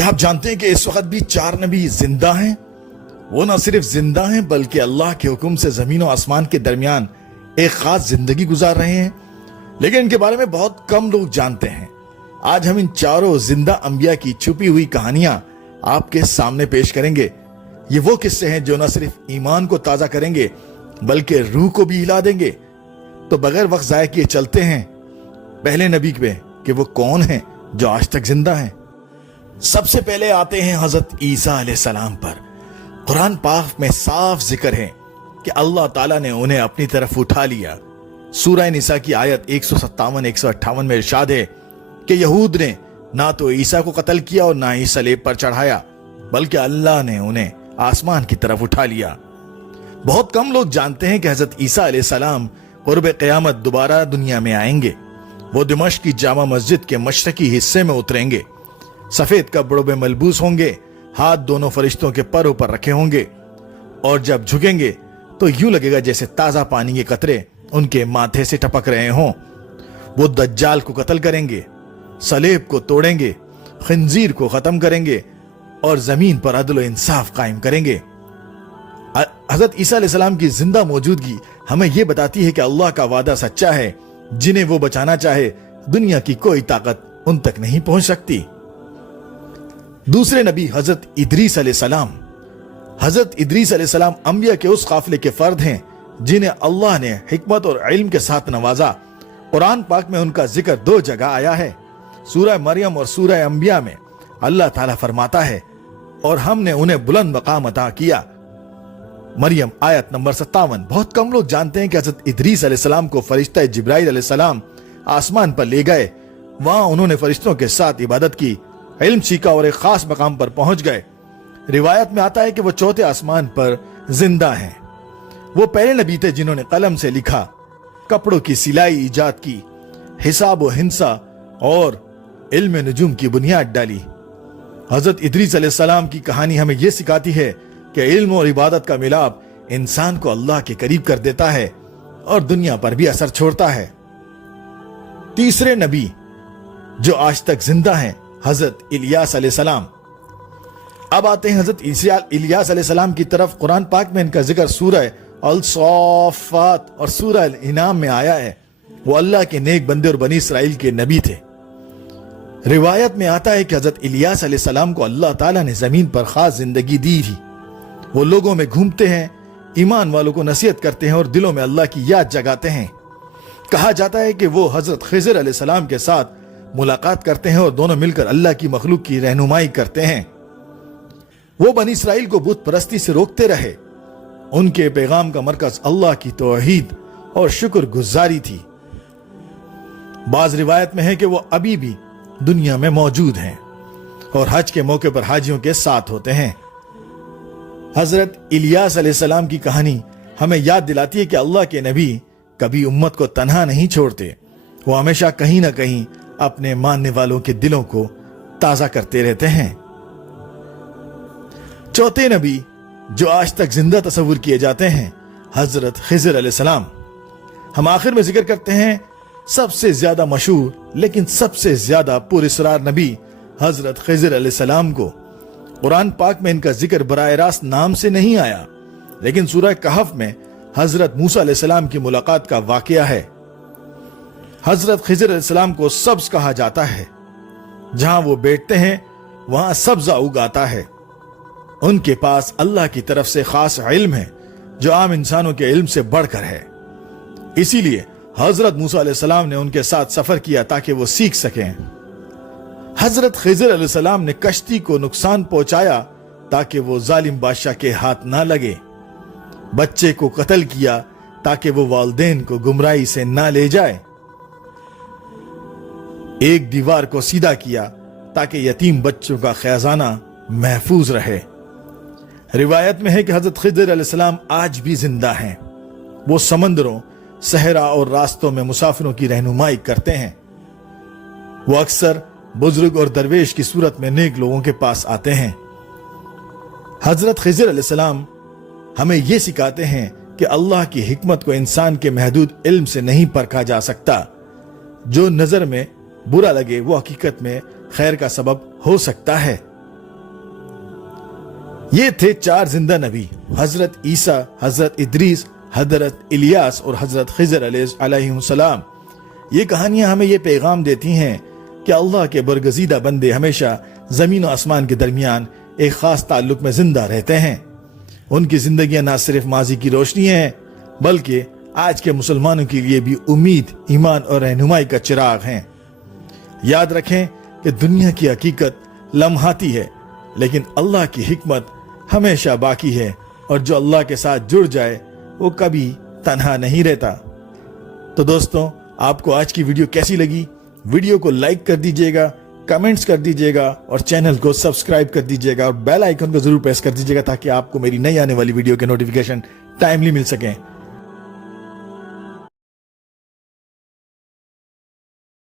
کیا آپ جانتے ہیں کہ اس وقت بھی 4 نبی زندہ ہیں؟ وہ نہ صرف زندہ ہیں بلکہ اللہ کے حکم سے زمین و آسمان کے درمیان ایک خاص زندگی گزار رہے ہیں، لیکن ان کے بارے میں بہت کم لوگ جانتے ہیں۔ آج ہم ان 4 زندہ انبیاء کی چھپی ہوئی کہانیاں آپ کے سامنے پیش کریں گے۔ یہ وہ قصے ہیں جو نہ صرف ایمان کو تازہ کریں گے بلکہ روح کو بھی ہلا دیں گے۔ تو بغیر وقت ضائع کیے چلتے ہیں پہلے نبی پہ کہ وہ کون ہیں جو آج تک زندہ ہیں۔ سب سے پہلے آتے ہیں حضرت عیسیٰ علیہ السلام پر۔ قرآن پاک میں صاف ذکر ہے کہ اللہ تعالیٰ نے انہیں اپنی طرف اٹھا لیا۔ سورہ نساء کی آیت 157-158 میں ارشاد ہے کہ یہود نے نہ تو عیسیٰ کو قتل کیا اور نہ ہی صلیب پر چڑھایا، بلکہ اللہ نے انہیں آسمان کی طرف اٹھا لیا۔ بہت کم لوگ جانتے ہیں کہ حضرت عیسیٰ علیہ السلام قرب قیامت دوبارہ دنیا میں آئیں گے۔ وہ دمشق کی جامع مسجد کے مشرقی حصے میں اتریں گے، سفید کپڑوں میں ملبوس ہوں گے، ہاتھ دونوں فرشتوں کے پروں پر رکھے ہوں گے، اور جب جھکیں گے تو یوں لگے گا جیسے تازہ پانی کے قطرے ان کے ماتھے سے ٹپک رہے ہوں۔ وہ دجال کو قتل کریں گے، صلیب کو توڑیں گے، خنزیر کو ختم کریں گے اور زمین پر عدل و انصاف قائم کریں گے۔ حضرت عیسیٰ علیہ السلام کی زندہ موجودگی ہمیں یہ بتاتی ہے کہ اللہ کا وعدہ سچا ہے۔ جنہیں وہ بچانا چاہے دنیا کی کوئی طاقت ان تک نہیں پہنچ سکتی۔ دوسرے نبی حضرت ادریس علیہ السلام۔ حضرت ادریس علیہ السلام انبیاء کے اس قافلے کے فرد ہیں جنہیں اللہ نے حکمت اور علم کے ساتھ نوازا۔ قرآن پاک میں ان کا ذکر 2 جگہ آیا ہے، سورہ مریم اور سورہ انبیاء میں۔ اللہ تعالیٰ فرماتا ہے اور ہم نے انہیں بلند مقام عطا کیا، مریم آیت نمبر 57۔ بہت کم لوگ جانتے ہیں کہ حضرت ادریس علیہ السلام کو فرشتہ جبرائیل علیہ السلام آسمان پر لے گئے۔ وہاں انہوں نے فرشتوں کے ساتھ عبادت کی، علم سیکھا اور ایک خاص مقام پر پہنچ گئے۔ روایت میں آتا ہے کہ وہ 4تھے آسمان پر زندہ ہیں۔ وہ پہلے نبی تھے جنہوں نے قلم سے لکھا، کپڑوں کی سلائی ایجاد کی، حساب و ہندسہ اور علم نجوم کی بنیاد ڈالی۔ حضرت ادریس علیہ السلام کی کہانی ہمیں یہ سکھاتی ہے کہ علم اور عبادت کا ملاپ انسان کو اللہ کے قریب کر دیتا ہے اور دنیا پر بھی اثر چھوڑتا ہے۔ تیسرے نبی جو آج تک زندہ ہیں حضرت الیاس علیہ السلام۔ اب آتے ہیں حضرت الیاس علیہ السلام کی طرف۔ قرآن پاک میں ان کا ذکر سورہ الصافات اور سورہ الانعام میں آیا ہے۔ وہ اللہ کے نیک بندے اور بنی اسرائیل کے نبی تھے۔ روایت میں آتا ہے کہ حضرت الیاس علیہ السلام کو اللہ تعالیٰ نے زمین پر خاص زندگی دی تھی۔ وہ لوگوں میں گھومتے ہیں، ایمان والوں کو نصیحت کرتے ہیں اور دلوں میں اللہ کی یاد جگاتے ہیں۔ کہا جاتا ہے کہ وہ حضرت خضر علیہ السلام کے ساتھ ملاقات کرتے ہیں اور دونوں مل کر اللہ کی مخلوق کی رہنمائی کرتے ہیں۔ وہ بنی اسرائیل کو بت پرستی سے روکتے رہے۔ ان کے پیغام کا مرکز اللہ کی توحید اور شکر گزاری تھی۔ بعض روایت میں ہے کہ وہ ابھی بھی دنیا میں موجود ہیں اور حج کے موقع پر حاجیوں کے ساتھ ہوتے ہیں۔ حضرت الیاس علیہ السلام کی کہانی ہمیں یاد دلاتی ہے کہ اللہ کے نبی کبھی امت کو تنہا نہیں چھوڑتے۔ وہ ہمیشہ کہیں نہ کہیں اپنے ماننے والوں کے دلوں کو تازہ کرتے رہتے ہیں۔ چوتھے نبی جو آج تک زندہ تصور کیے جاتے ہیں حضرت خضر علیہ السلام۔ ہم آخر میں ذکر کرتے ہیں سب سے زیادہ مشہور لیکن سب سے زیادہ پر اسرار نبی حضرت خضر علیہ السلام کو۔ قرآن پاک میں ان کا ذکر براہ راست نام سے نہیں آیا، لیکن سورہ کہف میں حضرت موسیٰ علیہ السلام کی ملاقات کا واقعہ ہے۔ حضرت خضر علیہ السلام کو سبز کہا جاتا ہے۔ جہاں وہ بیٹھتے ہیں وہاں سبزہ اگاتا ہے۔ ان کے پاس اللہ کی طرف سے خاص علم ہے جو عام انسانوں کے علم سے بڑھ کر ہے۔ اسی لیے حضرت موسیٰ علیہ السلام نے ان کے ساتھ سفر کیا تاکہ وہ سیکھ سکیں۔ حضرت خضر علیہ السلام نے کشتی کو نقصان پہنچایا تاکہ وہ ظالم بادشاہ کے ہاتھ نہ لگے۔ بچے کو قتل کیا تاکہ وہ والدین کو گمراہی سے نہ لے جائے۔ ایک دیوار کو سیدھا کیا تاکہ یتیم بچوں کا خزانہ محفوظ رہے۔ روایت میں ہے کہ حضرت خضر علیہ السلام آج بھی زندہ ہیں۔ وہ سمندروں، صحرا اور راستوں میں مسافروں کی رہنمائی کرتے ہیں۔ وہ اکثر بزرگ اور درویش کی صورت میں نیک لوگوں کے پاس آتے ہیں۔ حضرت خضر علیہ السلام ہمیں یہ سکھاتے ہیں کہ اللہ کی حکمت کو انسان کے محدود علم سے نہیں پرکھا جا سکتا۔ جو نظر میں برا لگے وہ حقیقت میں خیر کا سبب ہو سکتا ہے۔ یہ تھے 4 زندہ نبی، حضرت عیسیٰ، حضرت ادریس، حضرت الیاس اور حضرت خضر علیہ السلام۔ یہ کہانیاں ہمیں یہ پیغام دیتی ہیں کہ اللہ کے برگزیدہ بندے ہمیشہ زمین و آسمان کے درمیان ایک خاص تعلق میں زندہ رہتے ہیں۔ ان کی زندگیاں نہ صرف ماضی کی روشنی ہیں بلکہ آج کے مسلمانوں کے لیے بھی امید، ایمان اور رہنمائی کا چراغ ہیں۔ یاد رکھیں کہ دنیا کی حقیقت لمحاتی ہے لیکن اللہ کی حکمت ہمیشہ باقی ہے، اور جو اللہ کے ساتھ جڑ جائے وہ کبھی تنہا نہیں رہتا۔ تو دوستوں، آپ کو آج کی ویڈیو کیسی لگی؟ ویڈیو کو لائک کر دیجئے گا، کمنٹس کر دیجئے گا اور چینل کو سبسکرائب کر دیجئے گا اور بیل آئیکن کو ضرور پریس کر دیجئے گا تاکہ آپ کو میری نئی آنے والی ویڈیو کے نوٹیفیکیشن ٹائملی مل سکیں۔